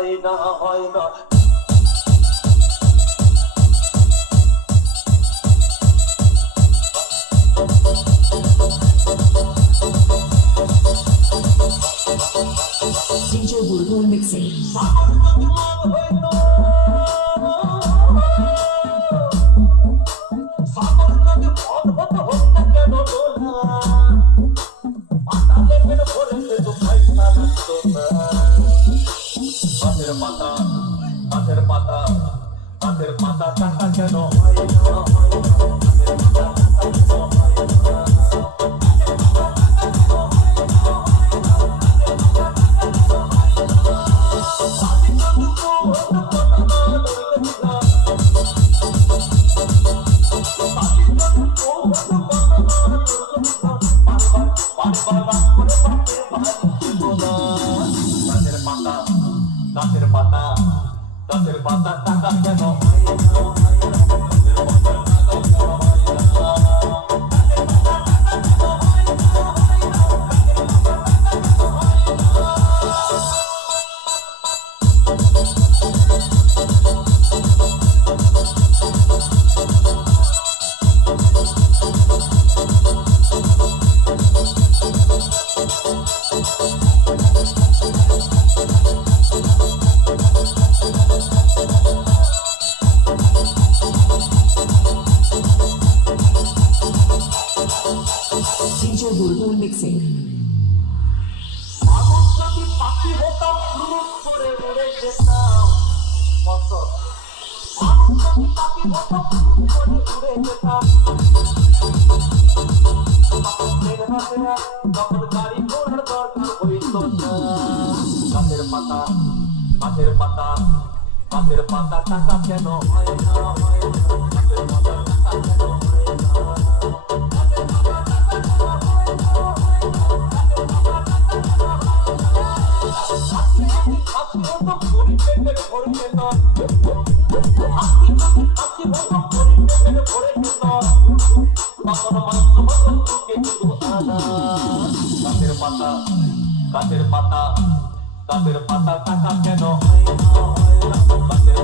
হয় না হয় না। DJ Bulbul Mixing. গাছের পাতা টাকা কেন হয় না হয় না। গাছের পাতা গাছের পাতা টাকা কেন হয় না হয় না। DJ Bulbul Mixing. পাখি হতাম রূপ করে উড়ে যেতাম কত পাখি হতাম রূপ করে উড়ে যেতাম। তখন গাড়ি ঘোড়ার দরকার হইত না। গাছের পাতা গাছের পাতা গাছের পাতা টাকা কেন হয় না হয় না। গাছের পাতা টাকা কেন হয় না। গাছের পাতা গাছের পাতা গাছের পাতা টাকা কেন হয় না হয় না। গাছের